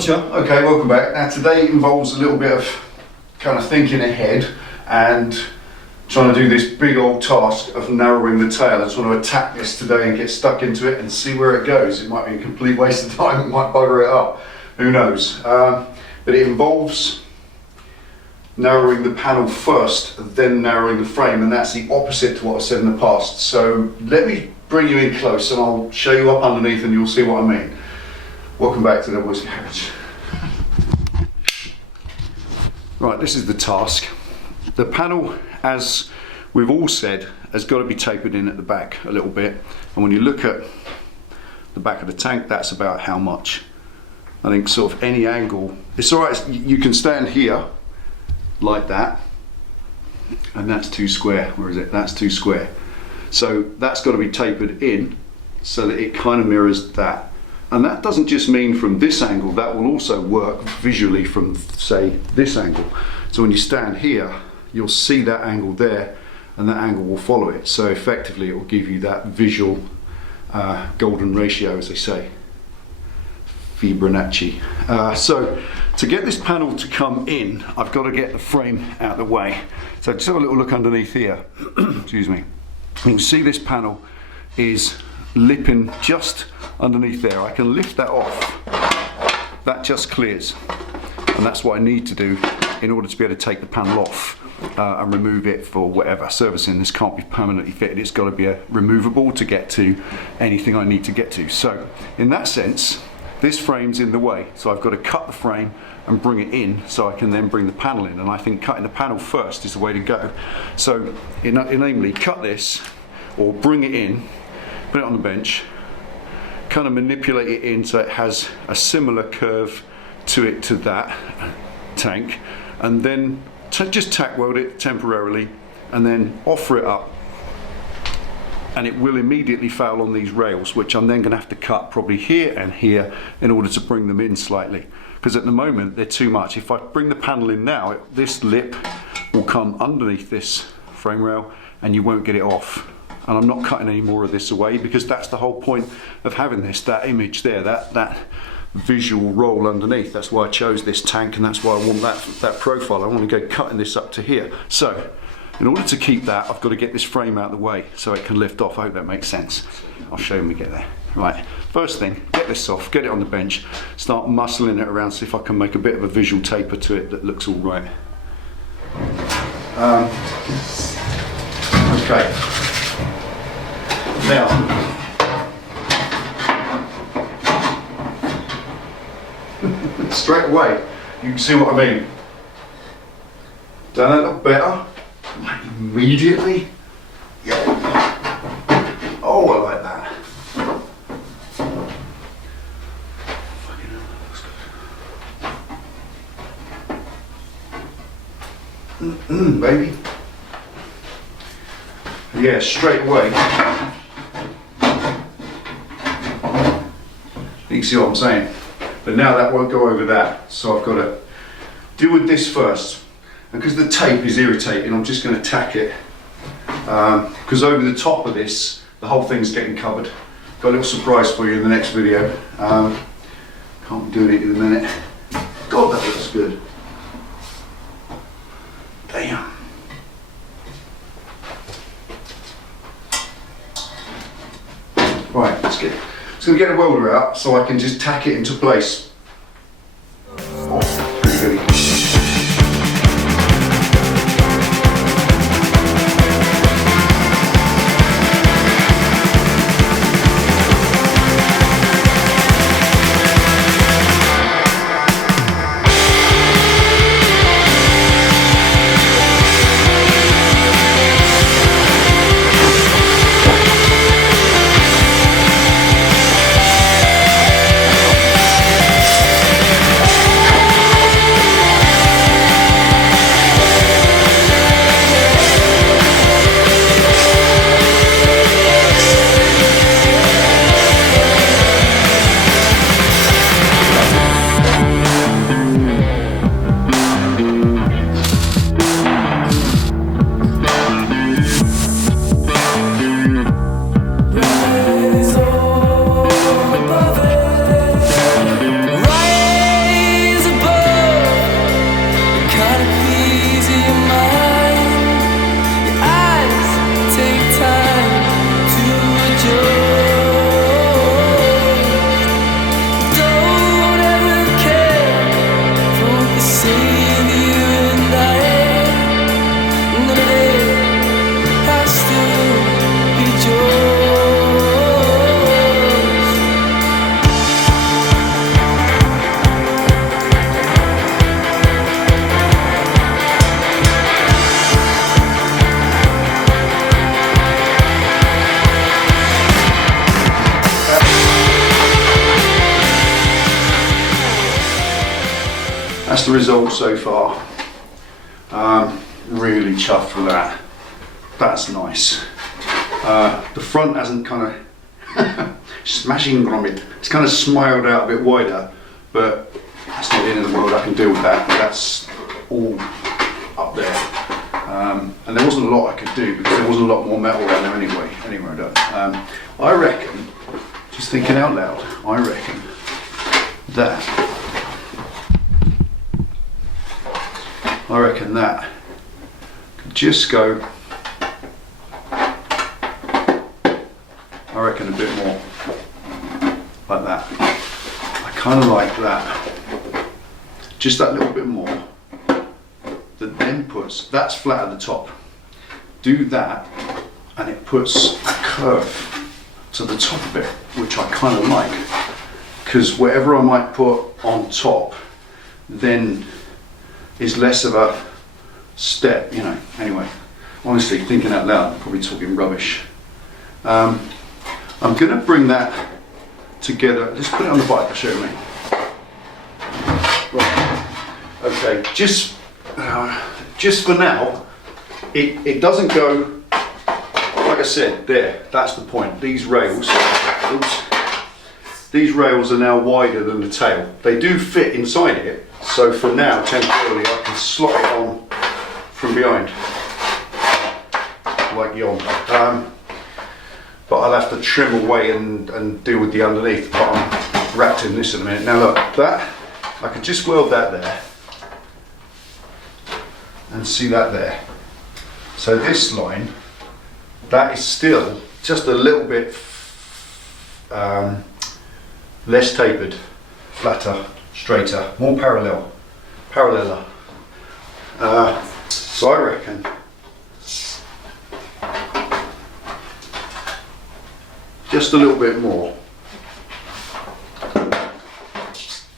Gotcha. Okay, welcome back. Now today involves a little bit of kind of thinking ahead and trying to do this big old task of narrowing the tail. I just want to attack this today and get stuck into it and see where it goes. It might be a complete waste of time, it might bugger it up, who knows. But it involves narrowing the panel first, then narrowing the frame, and that's the opposite to what I've said in the past. So let me bring you in close and I'll show you up underneath and you'll see what I mean. Welcome back to Delboy's garage. Right, this is the task. The panel, as we've all said, has got to be tapered in at the back a little bit. And when you look at the back of the tank, that's about how much. I think sort of any angle, it's all right, you can stand here like that, and that's too square. Where is it? That's too square. So that's got to be tapered in so that it kind of mirrors that. And that doesn't just mean from this angle, that will also work visually from, say, this angle. So when you stand here, you'll see that angle there, and that angle will follow it. So effectively it will give you that visual golden ratio, as they say. Fibonacci. So to get this panel to come in, I've got to get the frame out of the way. So just have a little look underneath here. Excuse me. You can see this panel is lipping just underneath there. I can lift that off. That just clears. And that's what I need to do in order to be able to take the panel off and remove it for whatever servicing. This can't be permanently fitted. It's got to be removable to get to anything I need to get to. So in that sense, this frame's in the way. So I've got to cut the frame and bring it in so I can then bring the panel in. And I think cutting the panel first is the way to go. So namely, cut this or bring it in, put it on the bench, kind of manipulate it in so it has a similar curve to it to that tank, and then just tack weld it temporarily and then offer it up, and it will immediately foul on these rails, which I'm then going to have to cut probably here and here in order to bring them in slightly, because at the moment they're too much. If I bring the panel in now, this lip will come underneath this frame rail and you won't get it off. And I'm not cutting any more of this away, because that's the whole point of having this, that image there, that visual roll underneath. That's why I chose this tank, and that's why I want that profile. I want to go cutting this up to here. So in order to keep that, I've got to get this frame out of the way so it can lift off. I hope that makes sense. I'll show you when we get there. Right, first thing, get this off, get it on the bench, start muscling it around, see if I can make a bit of a visual taper to it that looks all right. Okay. Now, straight away, you can see what I mean. Done that look better? Like immediately? Yeah. Oh, I like that. Fucking hell, that looks good. Baby. Yeah, straight away. You can see what I'm saying, but now that won't go over that, so I've got to deal with this first. And because the tape is irritating, I'm just going to tack it, because over the top of this, the whole thing's getting covered. Got a little surprise for you in the next video. Can't be doing it in a minute. God, that looks good. Damn. Right, let's get. So I'm going to get a welder out so I can just tack it into place. Oh, pretty good. that's the result so far. Really chuffed with that. That's nice. The front hasn't kind of smashing grommet. It's kind of smiled out a bit wider, but that's not the end of the world. I can deal with that. That's all up there. And there wasn't a lot I could do because there wasn't a lot more metal around there anyway though. I reckon, just thinking out loud, I reckon that could just go, I reckon a bit more like that. I kind of like that, just that little bit more. That then puts, that's flat at the top. Do that and it puts a curve to the top of it, which I kind of like, because whatever I might put on top then is less of a step, you know. Anyway, honestly, thinking out loud, I'm probably talking rubbish. I'm going to bring that together. Let's put it on the bike, I'll show you. Right. Okay, just for now, it doesn't go, like I said, there, that's the point. These rails, these rails are now wider than the tail. They do fit inside it, so for now, temporarily, I can slot it on from behind, like yon. But I'll have to trim away and deal with the underneath, but I'm wrapped in this in a minute. Now look, that, I can just weld that there, and see that there. So this line, that is still just a little bit less tapered, flatter, straighter, more paralleler. So I reckon just a little bit more.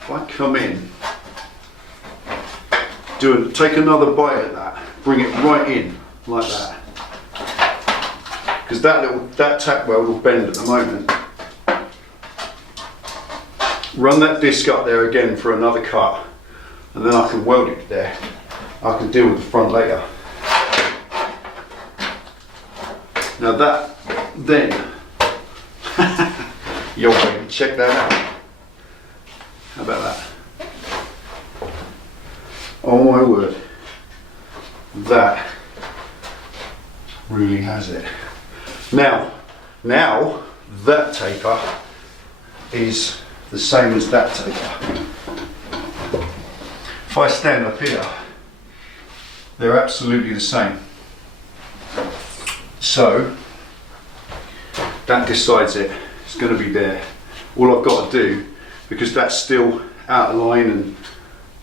If I come in, take another bite at that, bring it right in like that, because that tack weld will bend at the moment. Run that disc up there again for another cut, and then I can weld it there. I can deal with the front later. Now that then, yo baby, check that out. How about that? Oh my word, that really has it. Now that taper is the same as that taper. If I stand up here, they're absolutely the same. So that decides it. It's going to be there. All I've got to do, because that's still out of line and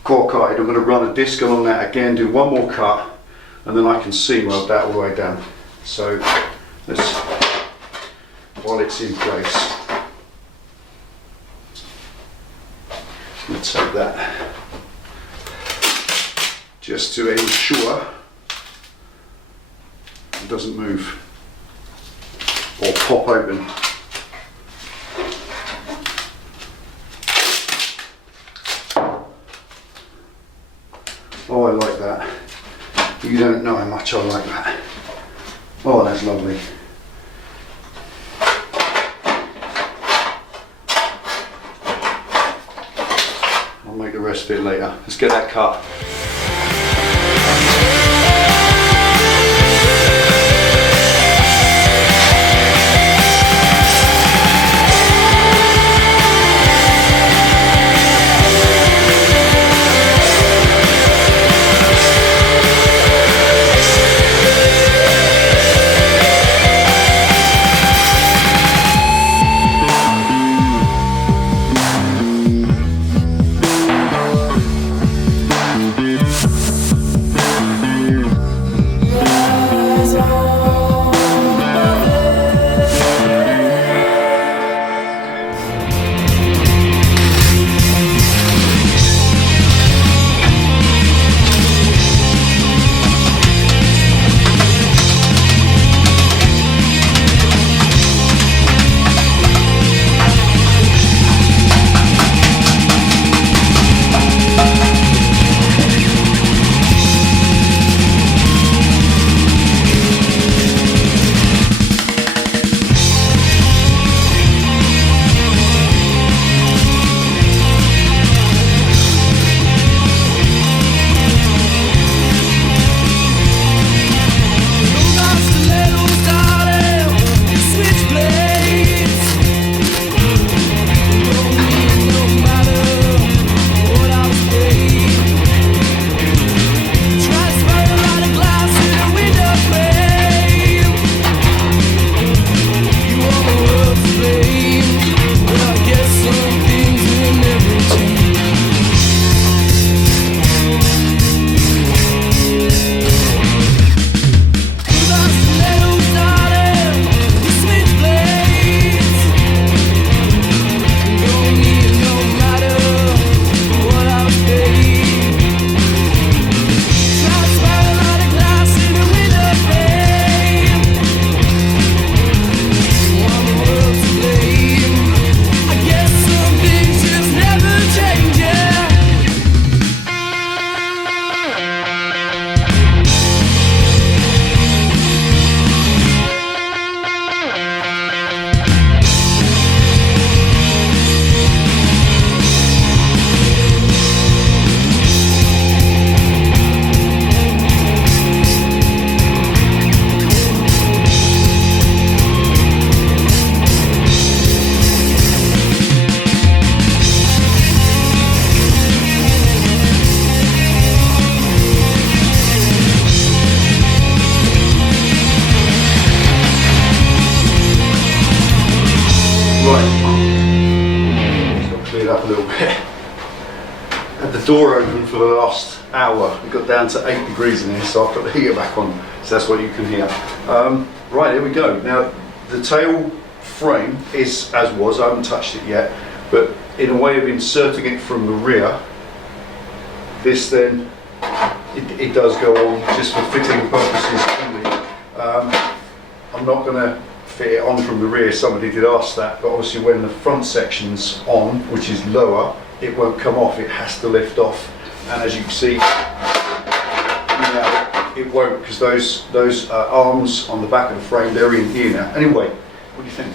quarter-cutted, I'm going to run a disc along that again, do one more cut, and then I can seam weld that all the way down. So let's, while it's in place, let's take that just to ensure it doesn't move or pop open. Oh, I like that. You don't know how much I like that. Oh, that's lovely. I'll make the rest of it later. Let's get that cut. door open for the last hour. It got down to 8 degrees in here, so I've put the heater back on, so that's what you can hear. Right, here we go. Now, the tail frame is as was, I haven't touched it yet, but in a way of inserting it from the rear, this then, it does go on just for fitting purposes only. I'm not going to fit it on from the rear, somebody did ask that, but obviously when the front section's on, which is lower, it won't come off, it has to lift off, and as you can see, it won't, because those arms on the back of the frame, they're in here now. Anyway, what do you think?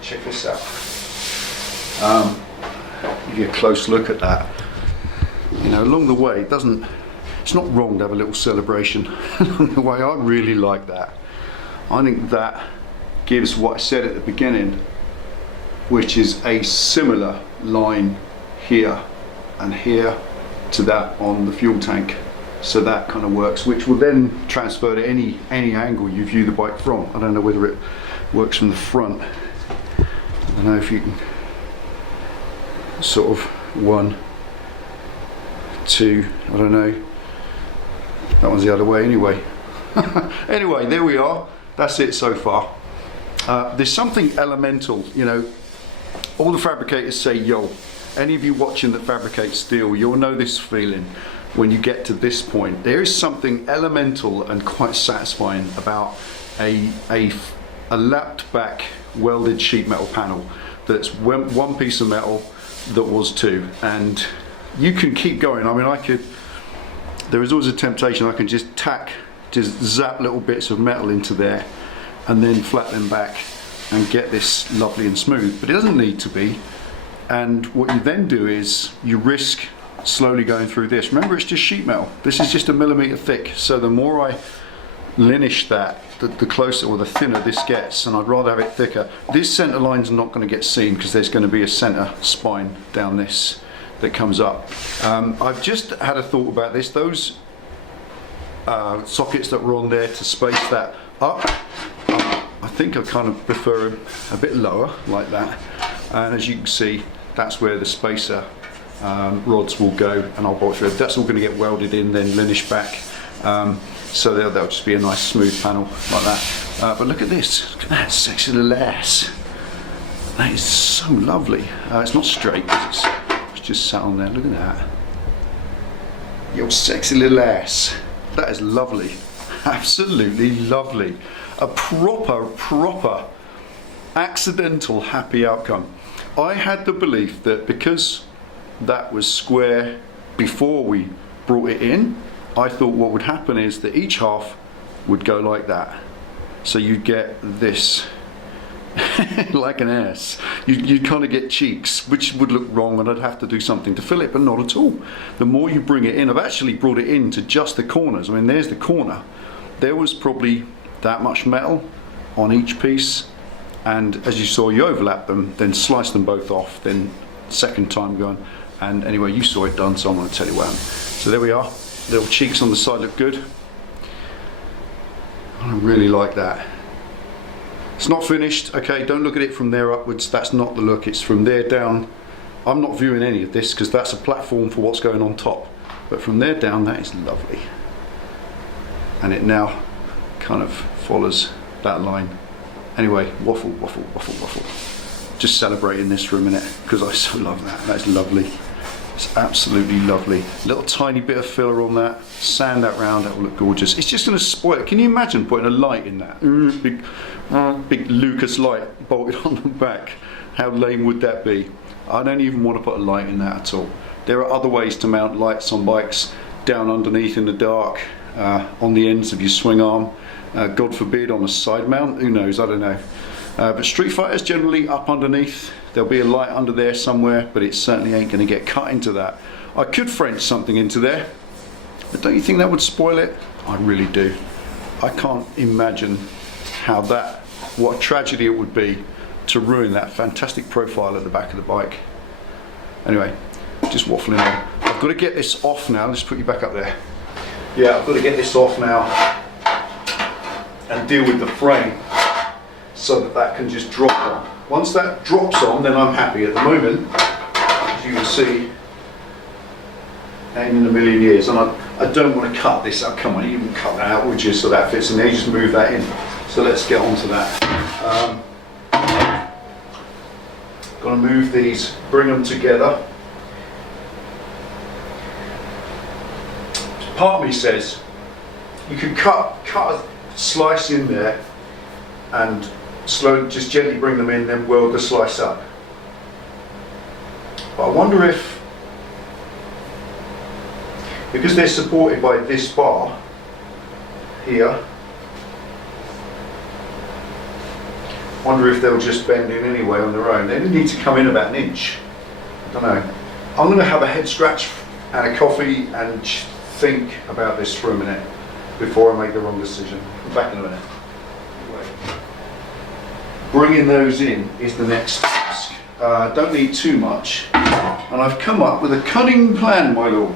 Check this out. Give you a close look at that. You know, along the way, it's not wrong to have a little celebration along the way. I really like that. I think that gives what I said at the beginning, which is a similar line here and here to that on the fuel tank. So that kind of works, which will then transfer to any angle you view the bike from. I don't know whether it works from the front. I don't know if you can sort of 1, 2, I don't know. That one's the other way anyway. Anyway, there we are. That's it so far. There's something elemental, you know. All the fabricators say, yo, any of you watching that fabricate steel, you'll know this feeling when you get to this point. There is something elemental and quite satisfying about a lapped back welded sheet metal panel that's one piece of metal that was two, and you can keep going. I mean, there is always a temptation, I can just zap little bits of metal into there and then flat them back and get this lovely and smooth, but it doesn't need to be. And what you then do is you risk slowly going through this. Remember, it's just sheet metal. This is just 1 millimeter thick, so the more I linish that, the closer or the thinner this gets, and I'd rather have it thicker. This center line's not going to get seen because there's going to be a center spine down this that comes up. I've just had a thought about this. Those sockets that were on there to space that up, I think I kind of prefer them a bit lower like that, and as you can see, that's where the spacer rods will go, and I'll bolt through. That's all going to get welded in, then linish back, so that'll just be a nice smooth panel like that. But look at this, look at that sexy little ass. That is so lovely. It's not straight, it's just sat on there. Look at that, your sexy little ass. That is lovely, absolutely lovely. A proper accidental happy outcome. I had the belief that because that was square before we brought it in, I thought what would happen is that each half would go like that. So you'd get this like an ass. You'd kind of get cheeks, which would look wrong, and I'd have to do something to fill it, but not at all. The more you bring it in, I've actually brought it in to just the corners. I mean, there's the corner. There was probably that much metal on each piece, and as you saw, you overlap them, then slice them both off, then second time going, and anyway, you saw it done, so I'm going to tell you what happened. So there we are. Little cheeks on the side look good. I really like that. It's not finished, okay, don't look at it from there upwards, that's not the look, it's from there down. I'm not viewing any of this because that's a platform for what's going on top, but from there down, that is lovely. And it now kind of follows that line. Anyway, waffle. Just celebrating this for a minute because I so love that. That's lovely. It's absolutely lovely. Little tiny bit of filler on that. Sand that round. That will look gorgeous. It's just going to spoil it. Can you imagine putting a light in that? Big Lucas light bolted on the back. How lame would that be? I don't even want to put a light in that at all. There are other ways to mount lights on bikes. Down underneath in the dark, on the ends of your swing arm. God forbid on a side mount, who knows, I don't know. But Street Fighter's generally up underneath. There'll be a light under there somewhere, but it certainly ain't going to get cut into that. I could French something into there, but don't you think that would spoil it? I really do. I can't imagine what a tragedy it would be to ruin that fantastic profile at the back of the bike. Anyway, just waffling on. I've got to get this off now. Let's put you back up there. Yeah, I've got to get this off now and deal with the frame so that can just drop on. Once that drops on, then I'm happy. At the moment, as you can see, ain't in a million years. And I don't want to cut this out. Come on, you can cut that out, would you? So that fits in there. You just move that in. So let's get on to that. Got to move these, bring them together. Part of me says you could cut a slice in there and slowly, just gently bring them in, then weld the slice up. But I wonder if, because they're supported by this bar here, I wonder if they'll just bend in anyway on their own. They need to come in about an inch. I don't know. I'm going to have a head scratch and a coffee and think about this for a minute before I make the wrong decision. I'm back in a minute. Bringing those in is the next task. Don't need too much, and I've come up with a cunning plan, my lord.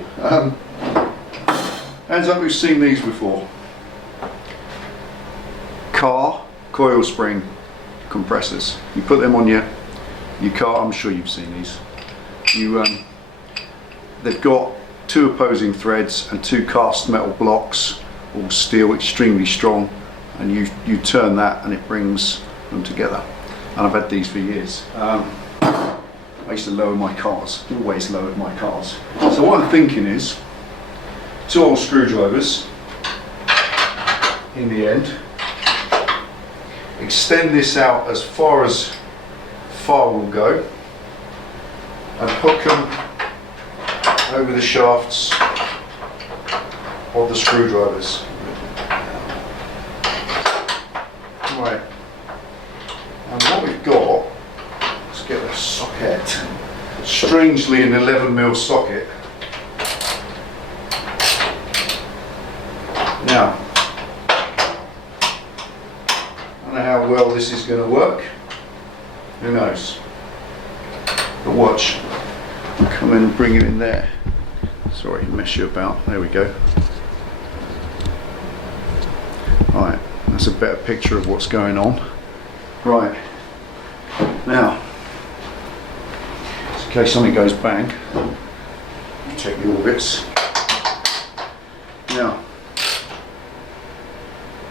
Hands up, we've seen these before. Car coil spring compressors. You put them on your car. I'm sure you've seen these. They've got two opposing threads and two cast metal blocks, all steel, extremely strong, and you turn that and it brings them together. And I've had these for years. I used to lower my cars, always lowered my cars. So what I'm thinking is 2 old screwdrivers in the end, extend this out as far will go, and hook them over the shafts of the screwdrivers. Right, and what we've got, let's get the socket, strangely an 11mm socket. Now, I don't know how well this is going to work, who knows, but watch, I'll come in and bring it in there. Sorry, mess you about, there we go. Right, that's a better picture of what's going on. Right, now, in case something goes bang, check the orbits. Now,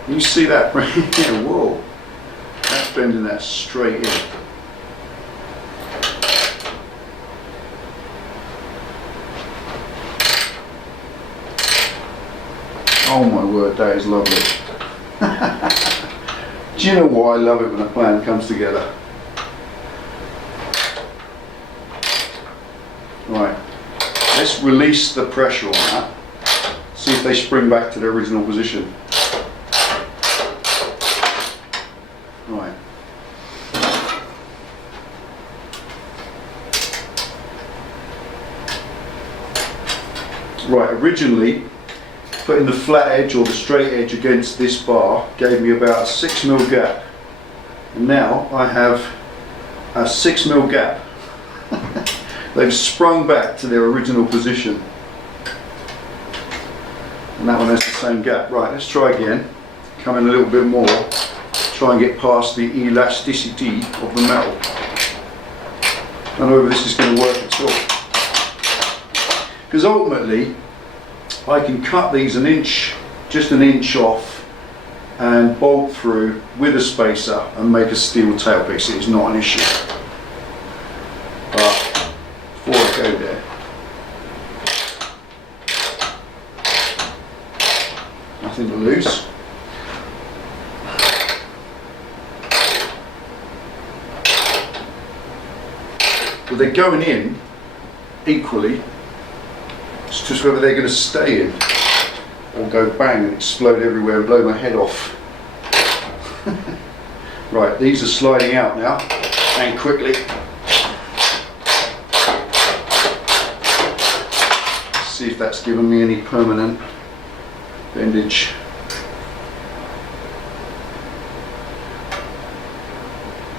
you see that? Yeah, whoa, that's bending that straight in. Oh my word, that is lovely. Do you know why I love it when a plan comes together? Right, let's release the pressure on that. See if they spring back to their original position. Right. Right, originally putting the flat edge or the straight edge against this bar gave me about a 6mm gap, and now I have a 6mm gap. They've sprung back to their original position, and that one has the same gap. Right, let's try again, come in a little bit more, try and get past the elasticity of the metal. I don't know whether this is going to work at all, because ultimately I can cut these an inch, just an inch off, and bolt through with a spacer and make a steel tailpiece. It's not an issue. But before I go there, nothing to lose. But they're going in equally. It's just whether they're going to stay in or go bang and explode everywhere and blow my head off. Right, these are sliding out now, and quickly. Let's see if that's given me any permanent bendage.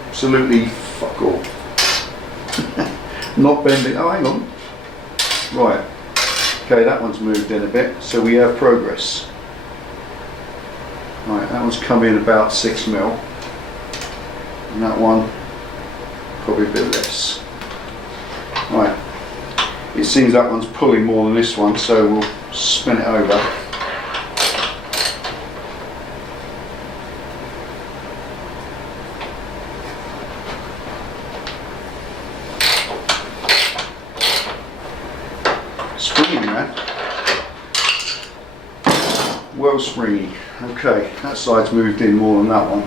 Absolutely fuck all. Not bending. Oh, hang on. Right. Okay, that one's moved in a bit, so we have progress. Right, that one's come in about 6mm, and that one probably a bit less. Right, It seems that one's pulling more than this one, so we'll spin it over. Springy, man. Well springy. Okay, that side's moved in more than that one.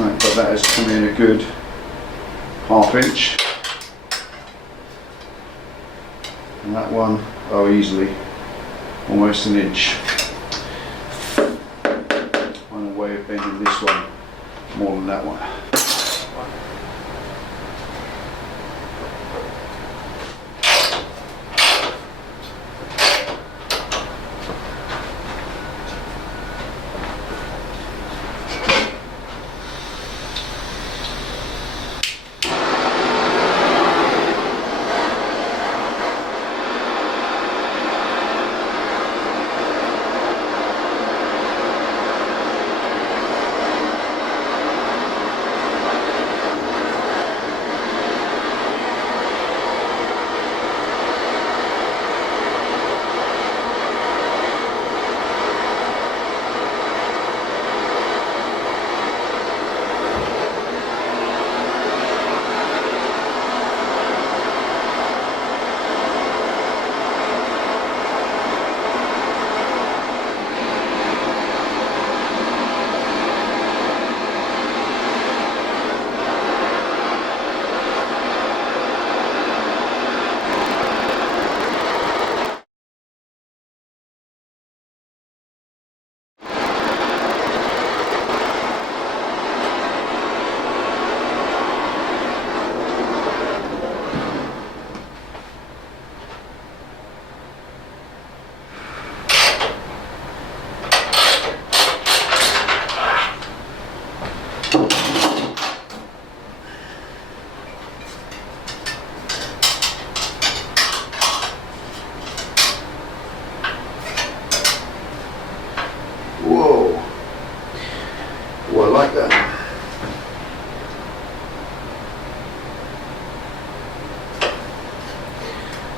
Right, but that has come in a good ½ inch. And that one, oh, easily almost an inch. Find a way of bending this one more than that one.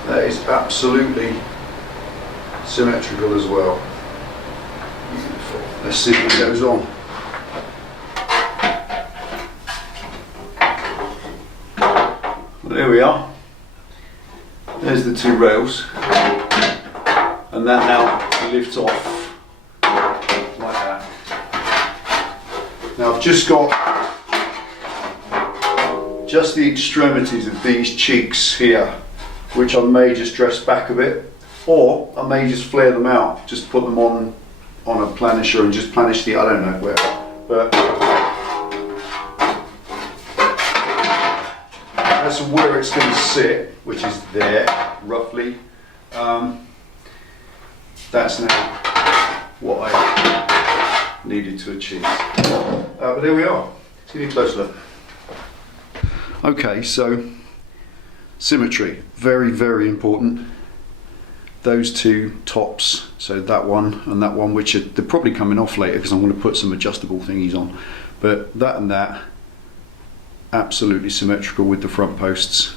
That is absolutely symmetrical as well. Beautiful. Let's see if it goes on. There we are. There's the two rails, and that now lifts off like that. Now I've just got the extremities of these cheeks here, which I may just dress back a bit, or I may just flare them out, just put them on a planisher and just planish the, I don't know where, but that's where it's going to sit, which is there roughly. That's now what I needed to achieve. But there we are. Let's give you a close look. Okay, so symmetry, very, very important. Those two tops, so that one and that one, which they're probably coming off later because I'm going to put some adjustable thingies on, but that and that, absolutely symmetrical with the front posts,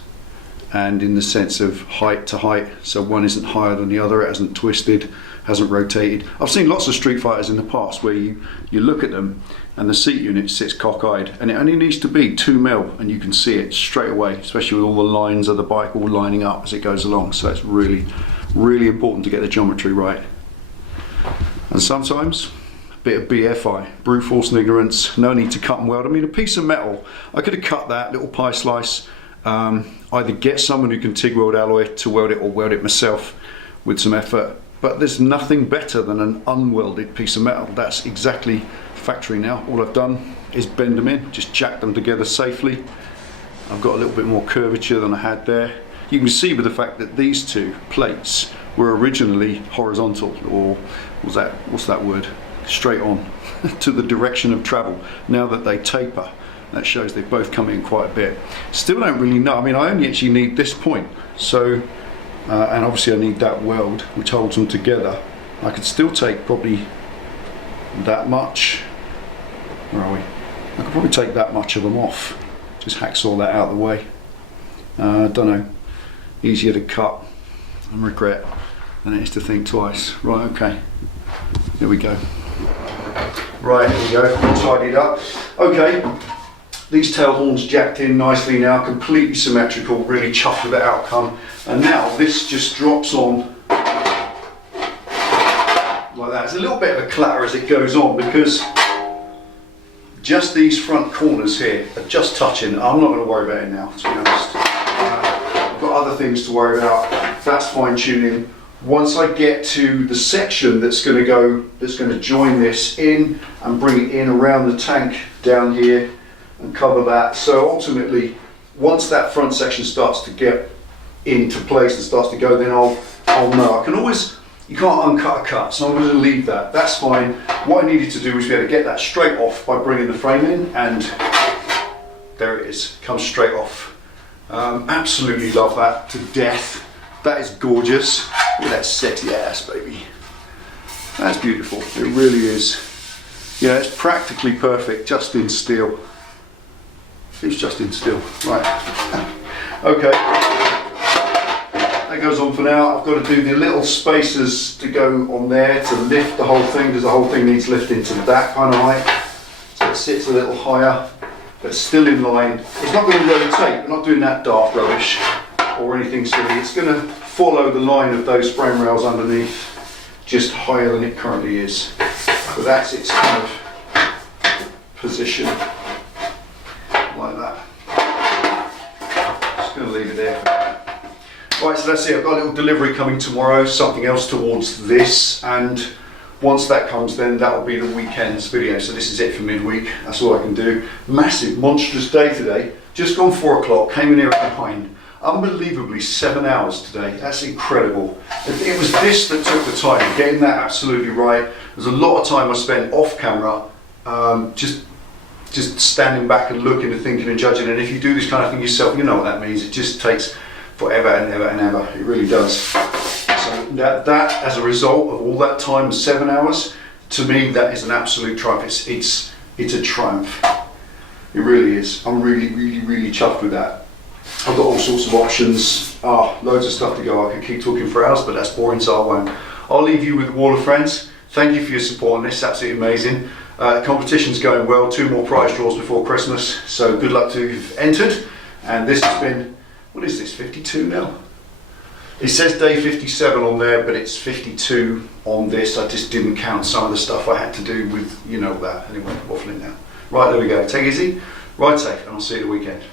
and in the sense of height to height, so one isn't higher than the other, it hasn't twisted, hasn't rotated. I've seen lots of Street Fighters in the past where you look at them and the seat unit sits cockeyed, and it only needs to be 2 mil and you can see it straight away, especially with all the lines of the bike all lining up as it goes along. So it's really, really important to get the geometry right. And sometimes a bit of BFI, brute force and ignorance, no need to cut and weld. I mean, a piece of metal, I could have cut that little pie slice, either get someone who can TIG weld alloy to weld it or weld it myself with some effort. But there's nothing better than an unwelded piece of metal. That's exactly factory now. All I've done is bend them in, just jack them together safely. I've got a little bit more curvature than I had there. You can see with the fact that these two plates were originally horizontal, or what's that word? Straight on to the direction of travel. Now that they taper, that shows they've both come in quite a bit. Still don't really know. I mean, I only actually need this point. So, and obviously I need that weld which holds them together. I could still take probably that much. Where are we? I could probably take that much of them off. Just hacksaw that out of the way. Don't know, easier to cut and regret than it is to think twice. Right, okay, here we go. Right, here we go, tidied up. Okay, these tail horns jacked in nicely now, completely symmetrical, really chuffed with the outcome. And now this just drops on like that. It's a little bit of a clatter as it goes on because just these front corners here are just touching. I'm not going to worry about it now, to be honest. I've got other things to worry about. That's fine tuning. Once I get to the section that's going to join this in and bring it in around the tank down here and cover that. So ultimately, once that front section starts to get into place and starts to go, then I'll know. I can always, you can't uncut a cut, so I'm going to leave that. That's fine. What I needed to do was be able to get that straight off by bringing the frame in, and there it is, comes straight off. Absolutely love that to death. That is gorgeous. Look at that sexy ass, baby. That's beautiful. It really is. Yeah, it's practically perfect, just in steel. It's just in steel. Right. Okay. That goes on for now. I've got to do the little spacers to go on there to lift the whole thing, because the whole thing needs lifting to that kind of height. So it sits a little higher, but still in line. It's not going to rotate. We're not doing that daft rubbish or anything silly. It's going to follow the line of those frame rails underneath, just higher than it currently is. So that's its kind of position, like that. Just going to leave it there. Right, so that's it. I've got a little delivery coming tomorrow, something else towards this, and once that comes, then that will be the weekend's video. So this is it for midweek. That's all I can do. Massive, monstrous day today. Just gone 4 o'clock, came in here at 9. Unbelievably 7 hours today. That's incredible. It was this that took the time, getting that absolutely right. There's a lot of time I spent off camera, just standing back and looking and thinking and judging. And if you do this kind of thing yourself, you know what that means. It just takes forever and ever and ever. It really does. So that as a result of all that time, 7 hours, to me that is an absolute triumph. It's a triumph. It really is. I'm really chuffed with that. I've got all sorts of options, loads of stuff to go. I could keep talking for hours, but that's boring, so I won't. I'll leave you with the wall of friends. Thank you for your support on this, absolutely amazing. The competition's going well, 2 more prize draws before Christmas, so good luck to who've entered. And this has been, what is this, 52 now? It says day 57 on there, but it's 52 on this. I just didn't count some of the stuff I had to do with, you know that. Anyway, waffling now. Right, there we go. Take it easy, ride safe, and I'll see you at the weekend.